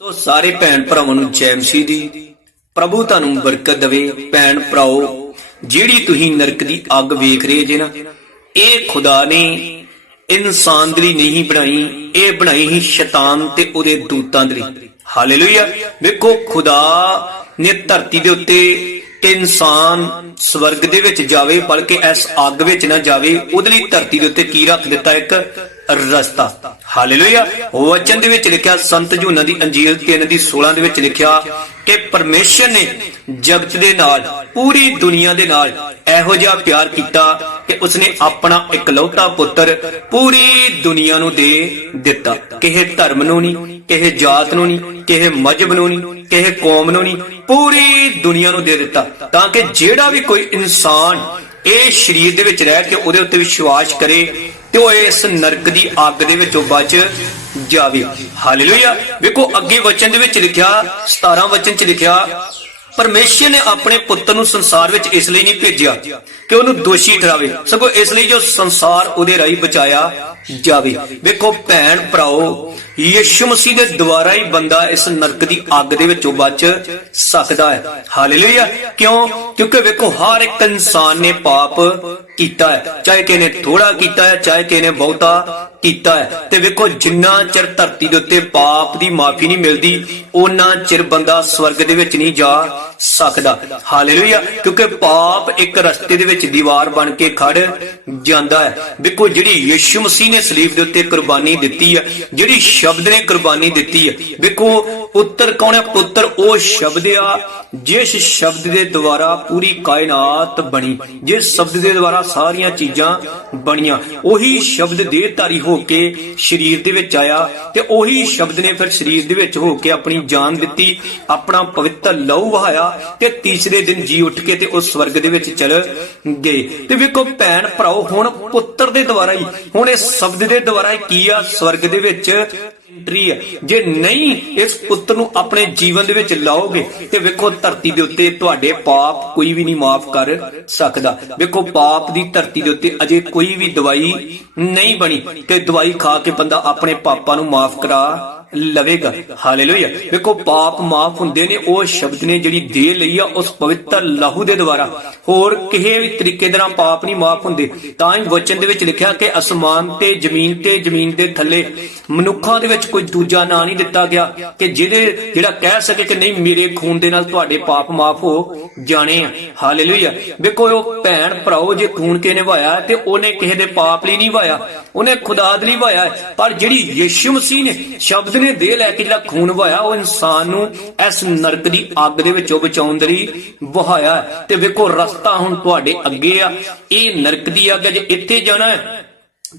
ਸੋ ਸਾਰੇ ਭੈਣ ਭਰਾਵਾਂ ਨੂੰ ਜੈ ਮਸੀਹ ਦੀ, ਪ੍ਰਭੂ ਤੁਹਾਨੂੰ ਬਰਕਤ ਦੇਵੇ, ਭੈਣ ਭਰਾਓ, ਜਿਹੜੀ ਤੁਸੀਂ ਨਰਕ ਦੀ ਅੱਗ ਵੇਖ ਰਹੇ ਜੇ ਨਾ, ਇਹ ਖੁਦਾ ਨੇ ਇਨਸਾਨ ਦੇ ਲਈ ਨਹੀਂ ਬਣਾਈ, ਇਹ ਬਣਾਈ ਹੀ ਸ਼ੈਤਾਨ ਤੇ ਉਹਦੇ ਦੂਤਾਂ ਦੇ ਲਈ। ਹਾਲੇਲੂਇਆ। ਵੇਖੋ, ਖੁਦਾ ਨੇ ਧਰਤੀ ਦੇ ਉੱਤੇ ਕਿ ਇਨਸਾਨ ਸਵਰਗ ਦੇ ਵਿੱਚ ਜਾਵੇ, ਬਲਕਿ ਇਸ ਅੱਗ ਵਿੱਚ ਨਾ ਜਾਵੇ, ਉਹਦੇ ਲਈ ਧਰਤੀ ਦੇ ਉੱਤੇ ਕੀ ਰੱਖ ਦਿੱਤਾ ਇੱਕ ਰਸਤਾ। ਹਾਲੇਲੂਇਆ। ਵਚਨ ਦੇ ਵਿੱਚ ਲਿਖਿਆ, ਸੰਤ ਜੂਨਾ ਦੀ ਅੰਜੀਲ 3 ਦੀ 16 ਦੇ ਵਿੱਚ ਲਿਖਿਆ ਕਿ ਪਰਮੇਸ਼ਰ ਨੇ ਜਗਤ ਦੇ ਨਾਲ, ਪੂਰੀ ਦੁਨੀਆ ਦੇ ਨਾਲ ਇਹੋ ਜਿਹਾ ਪਿਆਰ ਕੀਤਾ ਕਿ ਉਸਨੇ ਆਪਣਾ ਇਕਲੌਤਾ ਪੁੱਤਰ ਪੂਰੀ ਦੁਨੀਆ ਨੂੰ ਦੇ ਦਿੱਤਾ। ਕਿਸੇ ਧਰਮ ਨੂੰ ਨਹੀਂ, ਕਿਸੇ ਜਾਤ ਨੂੰ ਨਹੀਂ, ਕਿਸੇ ਮਜਬ ਨੂੰ ਨਹੀਂ, ਕਿਸੇ ਕੌਮ ਨੂੰ ਨਹੀਂ, ਪੂਰੀ ਦੁਨੀਆ ਨੂੰ ਦੇ ਦਿੱਤਾ। ਤਾਂ ਕਿ ਜਿਹੜਾ ਵੀ ਕੋਈ ਇਨਸਾਨ ਇਹ ਸਰੀਰ ਦੇ ਵਿੱਚ ਰਹਿ ਕੇ ਉਹਦੇ ਉੱਤੇ ਵਿਸ਼ਵਾਸ ਕਰੇ ਤੇ ਉਹ ਇਸ ਨਰਕ ਦੀ ਅੱਗ ਦੇ ਵਿੱਚੋਂ ਬਚ ਜਾਵੇ। ਹਾਲੇਲੂਇਆ ਵੇਖੋ, ਅੱਗੇ ਵਚਨ ਦੇ ਵਿੱਚ ਲਿਖਿਆ 17 ਵਚਨ ਚ ਲਿਖਿਆ, ਪਰਮੇਸ਼ਰ ਨੇ ਆਪਣੇ ਪੁੱਤਰ ਨੂੰ ਸੰਸਾਰ ਵਿੱਚ ਇਸ ਲਈ ਨਹੀਂ ਭੇਜਿਆ ਕਿ ਉਹਨੂੰ ਦੋਸ਼ੀ ਠਹਿਰਾਵੇ। ਸਗੋਂ ਇਸ ਲਈ ਜੋ ਸੰਸਾਰ ਉਹਦੇ ਰਾਹੀਂ ਬਚਾਇਆ ਜਾਵੇ। ਵੇਖੋ ਭੈਣ ਭਰਾਓ ਯਿਸੂ ਮਸੀਹ ਦੇ ਦੁਆਰਾ ਹੀ ਬੰਦਾ ਇਸ ਨਰਕ ਦੀ ਅੱਗ ਦੇ ਵਿੱਚੋਂ ਬਚ ਸਕਦਾ ਹੈ। ਹਾਲੇਲੂਇਆ। ਕਿਉਂ? ਕਿਉਂਕਿ ਵੇਖੋ, ਹਰ ਇੱਕ ਇਨਸਾਨ ਨੇ ਪਾਪ ਕੀਤਾ ਹੈ। ਚਾਹੇ ਕਿਸੇ ਨੇ ਥੋੜਾ ਕੀਤਾ ਹੈ, ਚਾਹੇ ਕਿਸੇ ਨੇ ਬਹੁਤਾ ਕੀਤਾ ਹੈ। ਤੇ ਵੇਖੋ, ਜਿੰਨਾ ਚਿਰ ਧਰਤੀ ਦੇ ਉੱਤੇ ਪਾਪ ਦੀ ਮਾਫੀ ਨਹੀਂ ਮਿਲਦੀ ਉਹਨਾਂ ਚਿਰ ਬੰਦਾ ਸਵਰਗ ਦੇ ਵਿੱਚ ਨਹੀਂ ਜਾ ਸਕਦਾ। ਹਾਲੇਲੂਇਆ। ਕਿਉਂਕਿ ਪਾਪ ਇੱਕ ਰਸਤੇ ਦੇ ਵਿੱਚ ਦੀਵਾਰ ਬਣ ਕੇ ਖੜ ਜਾਂਦਾ ਹੈ। ਵੇਖੋ ਜਿਹੜੀ ਯਿਸੂ ਮਸੀਹ ਨੇ ਸਲੀਬ ਦੇ ਉੱਤੇ ਕੁਰਬਾਨੀ ਦਿੱਤੀ ਹੈ, ਜਿਹੜੀ ਸ਼ਬਦ ਨੇ ਕੁਰਬਾਨੀ ਦਿੱਤੀ ਹੈ। ਵੇਖੋ, ਪੁੱਤਰ ਕੌਣ ਹੈ? ਪੁੱਤਰ ਉਹ ਸ਼ਬਦ ਆ, ਜਿਸ ਸ਼ਬਦ ਦੇ ਦੁਆਰਾ ਪੂਰੀ ਕਾਇਨਾਤ ਬਣੀ, ਜਿਸ ਸ਼ਬਦ ਦੇ ਦੁਆਰਾ ਸਾਰੀਆਂ ਚੀਜ਼ਾਂ ਬਣੀਆਂ। ਉਹੀ ਸ਼ਬਦ ਦੇਹਧਾਰੀ ਹੋ ਕੇ ਸਰੀਰ ਦੇ ਵਿੱਚ ਆਇਆ ਤੇ ਉਹੀ ਸ਼ਬਦ ਨੇ ਫਿਰ ਸਰੀਰ ਦੇ ਵਿੱਚ ਹੋ ਕੇ ਆਪਣੀ ਜਾਨ ਦਿੱਤੀ, ਆਪਣਾ ਪਵਿੱਤਰ ਲਹੂ ਵਹਾਇਆ ਤੇ ਤੀਸਰੇ ਦਿਨ ਜੀ ਉੱਠ ਕੇ ਤੇ ਉਹ ਸਵਰਗ ਦੇ ਵਿੱਚ ਚਲ ਗਏ। ਤੇ ਵੇਖੋ ਭੈਣ ਭਰਾਓ, ਹੁਣ ਪੁੱਤਰ ਦੇ ਦੁਆਰਾ ਹੀ, ਹੁਣ ਇਸ ਸ਼ਬਦ ਦੇ ਦੁਆਰਾ ਕੀ ਆ? ਸਵਰਗ ਦੇ ਵਿੱਚ ਐਂਟਰੀ ਹੈ। ਜੇ ਨਹੀਂ ਇਸ ਪੁੱਤਰ ਨੂੰ ਆਪਣੇ ਜੀਵਨ ਦੇ ਵਿੱਚ ਲਾਓਗੇ, ਤੇ ਵੇਖੋ ਧਰਤੀ ਦੇ ਉੱਤੇ ਤੁਹਾਡੇ ਪਾਪ ਕੋਈ ਵੀ ਨਹੀਂ ਮਾਫ ਕਰ ਸਕਦਾ। ਵੇਖੋ ਪਾਪ ਦੀ ਧਰਤੀ ਦੇ ਉੱਤੇ ਅਜੇ ਕੋਈ ਵੀ ਦਵਾਈ ਨਹੀਂ ਬਣੀ। ਤੇ ਦਵਾਈ ਖਾ ਕੇ ਬੰਦਾ ਆਪਣੇ ਪਾਪਾਂ ਨੂੰ ਮਾਫ ਕਰਾ ਲਵੇਗਾ। ਹਾਲੇਲੂਇਆ। ਵੇਖੋ, ਪਾਪ ਮਾਫ ਹੁੰਦੇ ਨੇ, ਉਹ ਸ਼ਬਦ ਨੇ ਜਿਹੜੀ ਦੇ ਲਈ ਆ, ਉਸ ਪਵਿੱਤਰ ਲਹੂ ਦੇ ਦੁਆਰਾ। ਹੋਰ ਕਿਸੇ ਵੀ ਤਰੀਕੇ ਨਾਲ ਪਾਪ ਨਹੀਂ ਮਾਫ ਹੁੰਦੇ। ਤਾਂ ਹੀ ਵਚਨ ਦੇ ਵਿੱਚ ਲਿਖਿਆ ਕਿ ਅਸਮਾਨ ਤੇ ਜ਼ਮੀਨ ਤੇ ਜ਼ਮੀਨ ਦੇ ਥੱਲੇ ਮਨੁੱਖਾਂ ਦੇ ਵਿੱਚ ਕੋਈ ਦੂਜਾ ਨਾਂ ਨਹੀਂ ਦਿੱਤਾ ਗਿਆ ਕਿ ਜਿਹਦੇ ਜਿਹੜਾ ਕਹਿ ਸਕੇ ਕਿ ਨਹੀਂ, ਮੇਰੇ ਖੂਨ ਦੇ ਨਾਲ ਤੁਹਾਡੇ ਪਾਪ ਮਾਫ ਹੋ ਜਾਣੇ ਆ। ਹਾਲੇਲੂਇਆ। ਵੇਖੋ, ਉਹ ਭੈਣ ਭਰਾਓ ਜੇ ਖੂਨ ਕੇ ਨਿਭਾਇਆ ਤੇ ਉਹਨੇ ਕਿਸੇ ਦੇ ਪਾਪ ਲਈ ਨਹੀਂ ਨਿਭਾਇਆ ਉਹਨੇ ਖੁਦਾ ਦੇ ਲਈ ਵਾਇਆ ਪਰ ਜਿਹੜੀ ਯਿਸੂ ਮਸੀਹ ਨੇ ਸ਼ਬਦ ਨੇ ਦੇ ਲੈ ਕੇ ਜਿਹੜਾ ਖੂਨ ਵਹਾਇਆ ਉਹ ਇਨਸਾਨ ਨੂੰ ਇਸ ਨਰਕ ਦੀ ਅੱਗ ਦੇ ਵਿੱਚੋਂ ਬਚਾਉਣ ਦੇ ਲਈ ਵਹਾਇਆ ਤੇ ਵੇਖੋ ਰਸਤਾ ਹੁਣ ਤੁਹਾਡੇ ਅੱਗੇ ਆ। ਇਹ ਨਰਕ ਦੀ ਅੱਗ ਹੈ, ਜੇ ਇੱਥੇ ਜਾਣਾ ਹੈ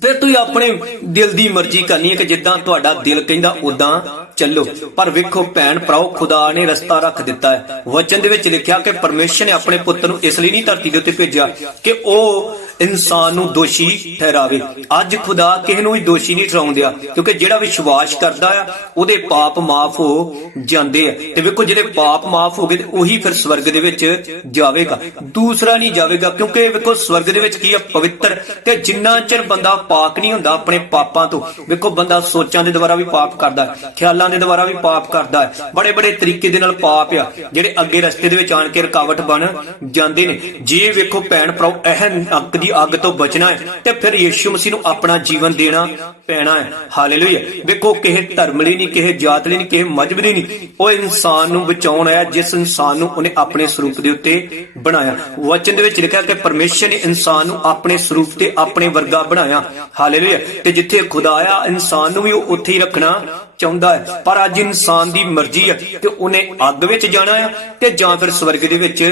ਫਿਰ ਤੁਸੀਂ ਆਪਣੇ ਦਿਲ ਦੀ ਮਰਜ਼ੀ ਕਰਨੀ ਹੈ ਕਿ ਜਿੱਦਾਂ ਤੁਹਾਡਾ ਦਿਲ ਕਹਿੰਦਾ ਉਦਾਂ ਚੱਲੋ। ਪਰ ਵੇਖੋ ਭੈਣ ਭਰਾਓ, ਖੁਦਾ ਨੇ ਰਸਤਾ ਰੱਖ ਦਿੱਤਾ ਹੈ। ਵਚਨ ਦੇ ਵਿੱਚ ਲਿਖਿਆ ਕਿ ਪਰਮੇਸ਼ਰ ਨੇ ਆਪਣੇ ਪੁੱਤ ਨੂੰ ਇਸ ਲਈ ਨਹੀਂ ਧਰਤੀ ਦੇ ਉੱਤੇ ਭੇਜਿਆ ਕਿ ਉਹ ਇਨਸਾਨ ਨੂੰ ਦੋਸ਼ੀ ਠਹਿਰਾਵੇ। ਅੱਜ ਖੁਦਾ ਕਿਸੇ ਨੂੰ ਵੀ ਦੋਸ਼ੀ ਨਹੀਂ ਠਹਿਰਾਉਂਦਿਆ ਕਿਉਂਕਿ ਜਿਹੜਾ ਵਿਸ਼ਵਾਸ ਕਰਦਾ ਆ, ਉਹਦੇ ਪਾਪ ਮਾਫ ਹੋ ਜਾਂਦੇ ਆ। ਤੇ ਵੇਖੋ ਜਿਹੜੇ ਪਾਪ ਮਾਫ ਹੋ ਗਏ ਤੇ ਉਹੀ ਫਿਰ ਸਵਰਗ ਦੇ ਵਿੱਚ ਜਾਵੇਗਾ। ਦੂਸਰਾ ਨਹੀਂ ਜਾਵੇਗਾ, ਕਿਉਂਕਿ ਵੇਖੋ, ਸਵਰਗ ਦੇ ਵਿੱਚ ਕੀ ਆ, ਪਵਿੱਤਰ। ਤੇ ਜਿੰਨਾ ਚਿਰ ਬੰਦਾ ਪਾਕ ਨਹੀਂ ਹੁੰਦਾ ਆਪਣੇ ਪਾਪਾਂ ਤੋਂ, ਵੇਖੋ, ਬੰਦਾ ਸੋਚਾਂ ਦੇ ਦੁਆਰਾ ਵੀ ਪਾਪ ਕਰਦਾ। ਖਿਆਲ ਖਿਆਲਾਂ ਦੇ ਦੁਆਰਾ ਵੀ ਪਾਪ ਕਰਦਾ ਹੈ। ਬੜੇ ਬੜੇ ਤਰੀਕੇ ਦੇ ਨਾਲ ਪਾਪ ਆ। ਜਿਹੜੇ ਅੱਗੇ ਰਸਤੇ ਦੇ ਵਿੱਚ ਆਣ ਕੇ ਰੁਕਾਵਟ ਬਣ ਜਾਂਦੇ ਨੇ। ਜੇ ਵੇਖੋ ਭੈਣ ਭਰਾਓ ਇਹ ਅੱਗ ਦੀ ਅੱਗ ਤੋਂ ਬਚਣਾ ਹੈ ਤੇ ਫਿਰ ਯਿਸੂ ਮਸੀਹ ਨੂੰ ਆਪਣਾ ਜੀਵਨ ਦੇਣਾ ਪੈਣਾ ਹੈ। ਹਾਲੇਲੂਇਆ। ਵੇਖੋ, ਕਿਸੇ ਧਰਮ ਲਈ ਨਹੀਂ, ਕਿਸੇ ਜਾਤ ਲਈ ਨਹੀਂ, ਕਿਸੇ ਮਜਹਬ ਲਈ ਨਹੀਂ। ਉਹ ਇਨਸਾਨ ਨੂੰ ਬਚਾਉਣ ਆਇਆ, ਜਿਸ ਇਨਸਾਨ ਨੂੰ ਉਹਨੇ ਆਪਣੇ ਸਰੂਪ ਦੇ ਉੱਤੇ ਬਣਾਇਆ। ਵਚਨ ਦੇ ਵਿੱਚ ਲਿਖਿਆ ਕਿ ਪਰਮੇਸ਼ਰ ਨੇ ਇਨਸਾਨ ਨੂੰ ਆਪਣੇ ਸਰੂਪ ਤੇ ਆਪਣੇ ਵਰਗਾ ਬਣਾਇਆ। ਹਾਲੇਲੂਇਆ। ਤੇ ਜਿੱਥੇ ਖੁਦਾ ਆ ਇਨਸਾਨ ਨੂੰ ਵੀ ਉਹ ਉੱਥੇ ਹੀ ਰੱਖਣਾ ਚਾਹੁੰਦਾ ਹੈ। ਪਰ ਅੱਜ ਇਨਸਾਨ ਦੀ ਮਰਜ਼ੀ ਹੈ ਤੇ ਉਹਨੇ ਅੱਗ ਵਿੱਚ ਜਾਣਾ ਹੈ ਤੇ ਜਾਂ ਫਿਰ ਸਵਰਗ ਦੇ ਵਿੱਚ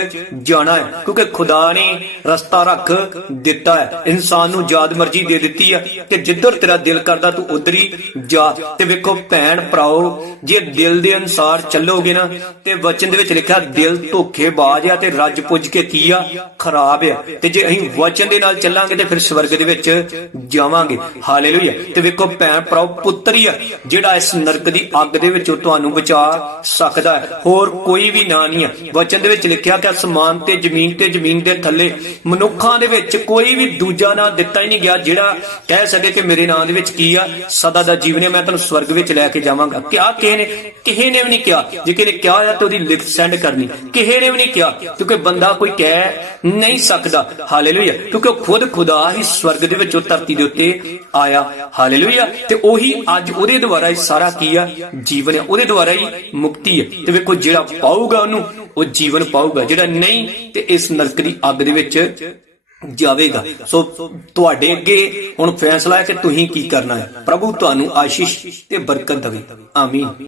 ਜਾਣਾ ਹੈ। ਕਿਉਂਕਿ ਖੁਦਾ ਨੇ ਰਸਤਾ ਰੱਖ ਦਿੱਤਾ ਹੈ। ਇਨਸਾਨ ਨੂੰ ਜਾਦ ਮਰਜ਼ੀ ਦੇ ਦਿੱਤੀ ਹੈ ਕਿ ਜਿੱਧਰ ਤੇਰਾ ਦਿਲ ਕਰਦਾ ਤੂੰ ਉਧਰ ਹੀ ਜਾ। ਤੇ ਵੇਖੋ ਭੈਣ ਭਰਾਓ, ਜੇ ਦਿਲ ਦੇ ਅਨਸਾਰ ਚੱਲੋਗੇ ਨਾ, ਤੇ ਵਚਨ ਦੇ ਵਿੱਚ ਲਿਖਿਆ, ਦਿਲ ਧੋਖੇਬਾਜ਼ ਆ ਤੇ ਰੱਜ ਪੁੱਜ ਕੇ ਕੀ ਆ ਖਰਾਬ ਆ। ਤੇ ਜੇ ਅਸੀਂ ਵਚਨ ਦੇ ਨਾਲ ਚੱਲਾਂਗੇ ਤੇ ਫਿਰ ਸਵਰਗ ਦੇ ਵਿੱਚ ਜਾਵਾਂਗੇ। ਹਾਲੇਲੂਇਆ। ਤੇ ਵੇਖੋ ਭੈਣ ਭਰਾਓ, ਪੁੱਤਰ ਹੀ ਆ, ਜਿਹੜਾ ਇਸ ਨਰਕ ਦੀ ਅੱਗ ਦੇ ਵਿੱਚੋਂ ਤੁਹਾਨੂੰ ਬਚਾ ਸਕਦਾ ਹੈ। ਹੋਰ ਕੋਈ ਵੀ ਨਾਂ ਨਹੀਂ ਹੈ। ਵਚਨ ਦੇ ਵਿੱਚ ਲਿਖਿਆ ਕਿ ਅਸਮਾਨ ਤੇ ਜ਼ਮੀਨ ਤੇ ਜ਼ਮੀਨ ਦੇ ਥੱਲੇ ਮਨੁੱਖਾਂ ਦੇ ਵਿੱਚ ਕੋਈ ਵੀ ਦੂਜਾ ਨਾਂ ਦਿੱਤਾ ਹੀ ਨਹੀਂ ਗਿਆ ਜਿਹੜਾ ਕਹਿ ਸਕੇ ਕਿ ਮੇਰੇ ਨਾਂ ਦੇ ਵਿੱਚ ਕੀ ਆ, ਸਦਾ ਦਾ ਜੀਵਨ ਹੈ, ਮੈਂ ਤੁਹਾਨੂੰ ਸਵਰਗ ਵਿੱਚ ਲੈ ਕੇ ਜਾਵਾਂਗਾ। ਕਿਹਾ ਕਿਸੇ ਨੇ ਕਿਸੇ ਨੇ ਵੀ ਨਹੀਂ ਕਿਹਾ ਜੇ ਕਿਸੇ ਨੇ ਕਿਹਾ ਆ ਤਾਂ ਉਹਦੀ ਲਿਖ ਸੈਂਡ ਕਰਨੀ। ਕਿਸੇ ਨੇ ਵੀ ਨਹੀਂ ਕਿਹਾ, ਕਿਉਂਕਿ ਬੰਦਾ ਕੋਈ ਕਹਿ ਨਹੀਂ ਸਕਦਾ। ਹਾਲੇਲੂਇਆ। ਕਿਉਂਕਿ ਉਹ ਖੁਦ ਖੁਦਾ ਹੀ ਸਵਰਗ ਦੇ ਵਿੱਚੋਂ ਧਰਤੀ ਦੇ ਉੱਤੇ ਆਇਆ। ਹਾਲੇਲੂਇਆ। ਤੇ ਉਹੀ ਅੱਜ ਉਹਦੇ ਦੁਆਰਾ ਸਾਰਾ ਸਾਰਾ ਕੀ ਆ? ਜੀਵਨ ਹੈ ਉਹਦੇ ਦੁਆਰਾ ਹੀ ਮੁਕਤੀ ਹੈ ਤੇ ਵੇਖੋ, ਜਿਹੜਾ ਪਾਊਗਾ ਉਹਨੂੰ, ਉਹ ਜੀਵਨ ਪਾਊਗਾ। ਜਿਹੜਾ ਨਹੀਂ, ਤੇ ਇਸ ਨਰਕ ਦੀ ਅੱਗ ਦੇ ਵਿੱਚ ਜਾਵੇਗਾ। ਸੋ ਤੁਹਾਡੇ ਅੱਗੇ ਹੁਣ ਫੈਸਲਾ ਹੈ ਕਿ ਤੁਸੀਂ ਕੀ ਕਰਨਾ ਹੈ। ਪ੍ਰਭੂ ਤੁਹਾਨੂੰ ਆਸ਼ੀਸ਼ ਤੇ ਬਰਕਤ ਦੇਵੇ। ਆਮੀਨ।